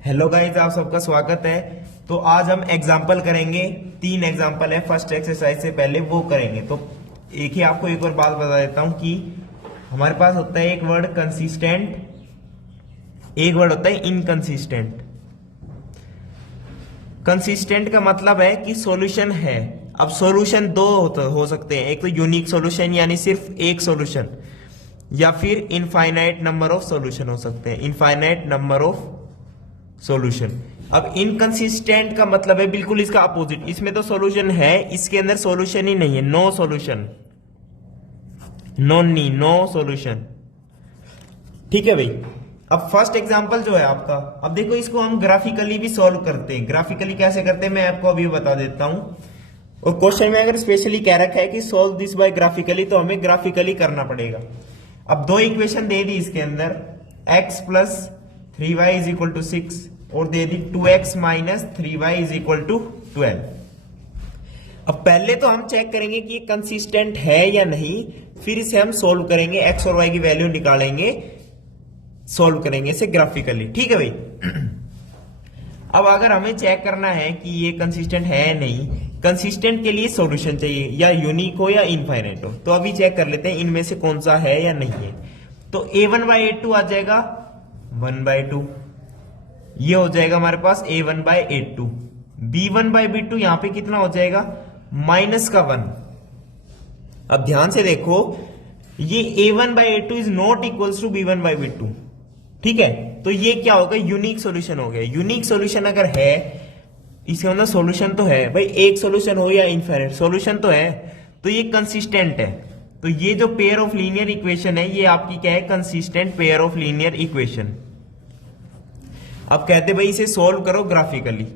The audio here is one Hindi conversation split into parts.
हेलो गाइस, आप सबका स्वागत है। तो आज हम एग्जाम्पल करेंगे। 3 एग्जाम्पल है। फर्स्ट एक्सरसाइज से पहले वो करेंगे। तो एक ही आपको एक और बात बता देता हूं कि हमारे पास होता है एक वर्ड कंसिस्टेंट, एक वर्ड होता है इनकंसिस्टेंट। कंसिस्टेंट का मतलब है कि सॉल्यूशन है। अब सॉल्यूशन दो हो सकते हैं, एक तो यूनिक सॉल्यूशन यानी सिर्फ एक सॉल्यूशन, या फिर इनफाइनाइट नंबर ऑफ सॉल्यूशन हो सकते हैं, इनफाइनाइट नंबर ऑफ सॉल्यूशन। अब इनकंसिस्टेंट का मतलब है बिल्कुल इसका अपोजिट। इसमें तो सॉल्यूशन है, इसके अंदर सॉल्यूशन ही नहीं है, नो सॉल्यूशन, नो सॉल्यूशन। ठीक है भाई। अब फर्स्ट एग्जांपल जो है आपका, अब देखो इसको हम ग्राफिकली भी सॉल्व करते हैं। ग्राफिकली कैसे करते हैं मैं आपको अभी बता देता हूं। और क्वेश्चन में अगर स्पेशली कह रखा है कि सॉल्व दिस बाय ग्राफिकली, तो हमें ग्राफिकली करना पड़ेगा। अब दो इक्वेशन दे दी इसके अंदर, x plus 3y is equal to 6 और दे दी 2x minus 3y is equal to 12। अब पहले तो हम चेक करेंगे कि ये कंसिस्टेंट है या नहीं, फिर इसे हम सोल्व करेंगे, x और y की वैल्यू निकालेंगे, सोल्व करेंगे इसे ग्राफिकली। ठीक है भाई। अब अगर हमें चेक करना है कि ये कंसिस्टेंट है या नहीं, कंसिस्टेंट के लिए सॉल्यूशन चाहिए, या यूनिक हो या इनफाइनाइट हो। तो अभी चेक कर लेते हैं इनमें से कौन सा है या नहीं है। तो a1 बाई a2 आ जाएगा 1/2, ये हो जाएगा हमारे पास a1 by a2। b1 by b2 यहां पे कितना हो जाएगा, -1। अब ध्यान से देखो, ये a1 by a2 is not equals to b1 by b2। ठीक है, तो ये क्या होगा, यूनिक सॉल्यूशन हो गया। यूनिक सॉल्यूशन अगर है, इसके अंदर सॉल्यूशन तो है भाई, एक सॉल्यूशन हो या इनफाइनाइट, सॉल्यूशन तो है, तो ये कंसिस्टेंट है। तो ये जो पेयर ऑफ लीनियर इक्वेशन है, ये आपकी क्या है, consistent pair of linear equation. अब कहते भाई इसे सोल्व करो ग्राफिकली।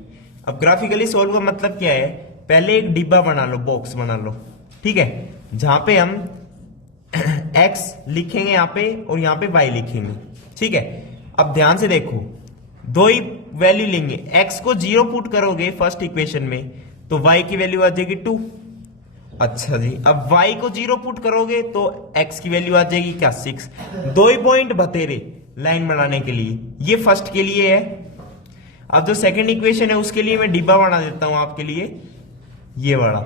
अब ग्राफिकली सोल्व का मतलब क्या है, पहले एक डिब्बा बना लो, बॉक्स बना लो। ठीक है, जहां पे हम x लिखेंगे यहां पे, और यहां पे y लिखेंगे। ठीक है, अब ध्यान से देखो, दो ही वैल्यू लेंगे। x को 0 पुट करोगे फर्स्ट इक्वेशन में, तो y की वैल्यू आ जाएगी 2। अच्छा जी, अब y को 0 पुट करोगे तो x की वैल्यू आ जाएगी क्या, 6। दो ही पॉइंट बतेरे लाइन बनाने के लिए, ये फर्स्ट के लिए है। अब जो सेकंड इक्वेशन है उसके लिए मैं डिब्बा बना देता हूं आपके लिए, ये वाला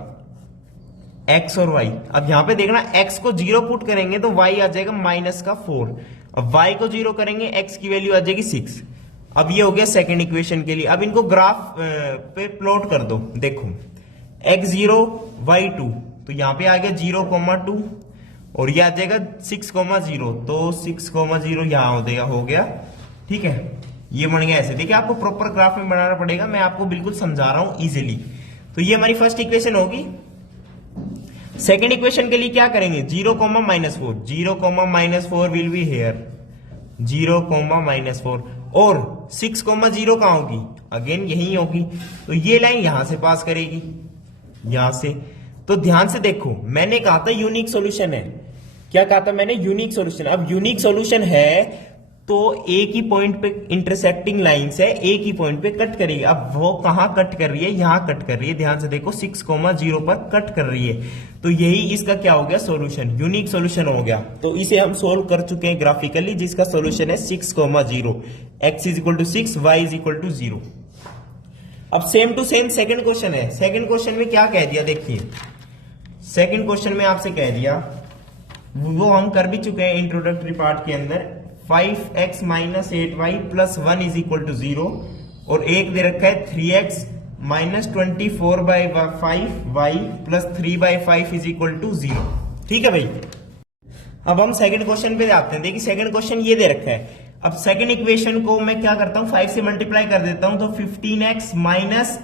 x और y। अब यहां पे देखना, x को 0 पुट करेंगे तो y आ जाएगा -4। अब y को 0 करेंगे, x की वैल्यू आ जाएगी 6। अब ये हो गया सेकंड इक्वेशन के लिए। अब इनको ग्राफ पे प्लॉट कर दो। देखो x0 y2, तो यहां पे आ गया 0,2 और ये आ जाएगा 6,0, तो 6,0 यहां हो गया। ठीक है, ये बन गया ऐसे। देखिए आपको प्रॉपर ग्राफ में बनाना पड़ेगा, मैं आपको बिल्कुल समझा रहा हूं इजीली। तो ये हमारी फर्स्ट इक्वेशन होगी। सेकेंड इक्वेशन के लिए क्या करेंगे, 0,-4, 0,-4 विल बी हेयर, 0,-4, और 6,0 कहां होगी, अगेन यही होगी। तो ये लाइन यहां से पास करेगी, यहां से। तो ध्यान से देखो, मैंने कहा था यूनिक सॉल्यूशन है। क्या कहा था मैंने, यूनिक सॉल्यूशन। अब यूनिक सॉल्यूशन है तो एक ही पॉइंट पे इंटरसेक्टिंग लाइंस है, एक ही पॉइंट पे कट करेगी। अब वो कहां कट कर रही है, यहां कट कर रही है। ध्यान से देखो, 6,0 पर कट कर रही है। तो यही इसका क्या हो गया, सॉल्यूशन, यूनिक सॉल्यूशन हो गया। तो इसे हम सोल्व कर चुके हैं ग्राफिकली, जिसका सॉल्यूशन है 6,0, x is equal to 6, y is equal to 0। अब same to same second question है। सेकंड क्वेश्चन में क्या कह दिया, देखिए सेकंड क्वेश्चन में आपसे कह दिया, वो हम कर भी चुके हैं इंट्रोडक्टरी पार्ट के अंदर, 5x minus 8y plus 1 is equal to 0, और एक दे रखा है 3x minus 24/5y plus 3/5 is equal to 0। ठीक है भाई। अब हम सेकंड क्वेश्चन पे आते हैं। देखिए सेकंड क्वेश्चन ये दे रखा है। अब सेकंड इक्वेशन को मैं क्या करता हूं, 5 से मल्टीप्लाई कर देता हूं, तो 15x minus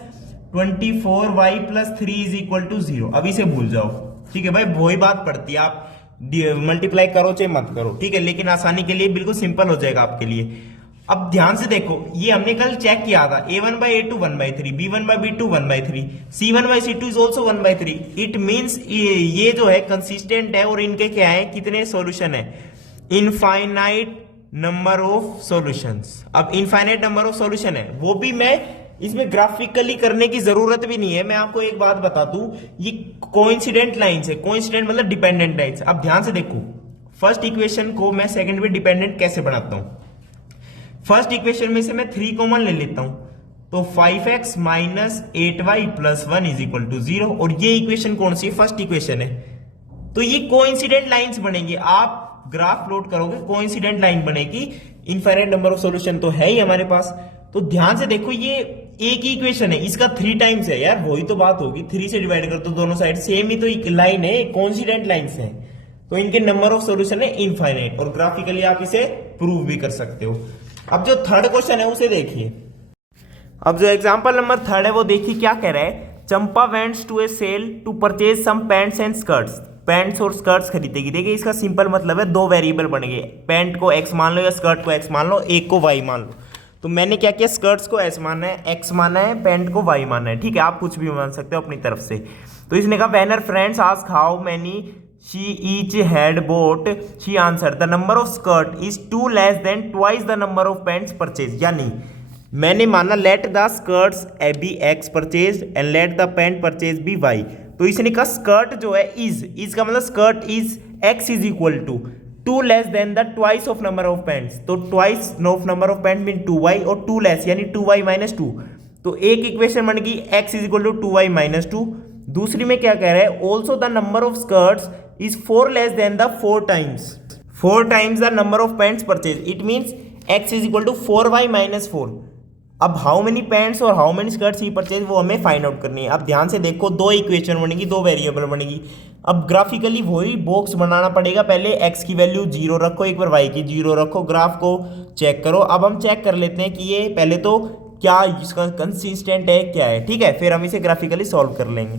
24y plus 3 is equal to 0। अब इसे भूल जाओ। ठीक है भाई, वही बात पड़ती है, आप मल्टीप्लाई करो चाहे मत करो। ठीक है, लेकिन आसानी के लिए बिल्कुल सिंपल हो जाएगा आपके लिए। अब ध्यान से देखो, ये हमने कल चेक किया था, a1 by a2 1/3, b1 by b2 1/3, c1 by c2 is also 1/3। It means ये जो है कंसिस्टेंट है, और इनके क्या है, कितने सॉल्यूशन है, इनफाइनाइट नंबर ऑफ सॉल्यूशंस। अब इनफाइनाइट नंबर ऑफ सॉल्यूशन है, वो भी मैं इसमें ग्राफिकली करने की जरूरत भी नहीं है। मैं आपको एक बात बता दूं, ये कोइंसिडेंट लाइंस है। कोइंसिडेंट मतलब डिपेंडेंट लाइंस। अब ध्यान से देखो, फर्स्ट इक्वेशन को मैं सेकंड में डिपेंडेंट कैसे बनाता हूं। फर्स्ट इक्वेशन में से मैं 3 कॉमन ले लेता हूं, तो 5x minus 8y plus 1 is equal to 0। और ये इक्वेशन कौन सी फर्स्ट इक्वेशन है, तो ये कोइंसिडेंट लाइंस बनेंगी। आप ग्राफ प्लॉट करोगे कोइंसिडेंट लाइन बनेगी। इनफाइनाइट नंबर ऑफ सॉल्यूशन तो है ही हमारे पास, तो ध्यान से देखो ये एक ही इक्वेशन है, इसका 3 टाइम्स है यार, वही तो बात होगी। 3 से डिवाइड कर तो दोनों साइड सेम ही तो लाइन है, कोइंसिडेंट लाइंस है, तो इनके नंबर ऑफ सॉल्यूशन है इनफाइनाइट। और ग्राफिकली आप इसे प्रूव भी कर सकते हो। अब जो थर्ड क्वेश्चन है उसे देखिए। अब जो एग्जांपल नंबर 3 है वो देखिए क्या कह रहा है। Champa wants to a sale to purchase some pants and skirts. Pants और स्कर्ट्स खरीदेगी। देखिए इसका सिंपल मतलब है 2 वेरिएबल बनेंगे, पैंट को x मान लो या स्कर्ट को x मान लो, एक को y मान लो। तो मैंने क्या किया, स्कर्ट्स को s माना है, x माना है, पैंट को y माना है। ठीक है, आप कुछ भी मान सकते हो अपनी तरफ से। तो इसने कहा when her friends ask how many she each had bought, she answer the number of skirt is 2 less than twice the number of pants purchase. यानी मैंने माना let the skirts be x purchase and let the pant purchase be y। तो इसने कहा स्कर्ट जो है इज का मतलब skirt is x is equal to 2 less than the twice of number of pants. तो twice of number of pant mean 2y और 2 लेस यानी 2y माइनस 2। तो एक इक्वेशन बन गई x is equal to 2y minus 2। दूसरी में क्या कह रहा है, also the number of skirts is 4 less than the 4 times the number of pants purchase. It means x is equal to 4y minus 4। अब हाउ मेनी पैंट्स और how many skirts he purchase वो हमें फाइंड आउट करनी है। अब ध्यान से देखो 2 इक्वेशन बनेगी, 2 वेरिएबल बनेगी। अब ग्राफिकली वही बॉक्स बनाना पड़ेगा। पहले x की वैल्यू 0 रखो, एक बार y की 0 रखो, ग्राफ को चेक करो। अब हम चेक कर लेते हैं कि ये पहले तो क्या इसका कंसिस्टेंट है क्या है। ठीक है, फिर हम इसे ग्राफिकली सॉल्व कर लेंगे।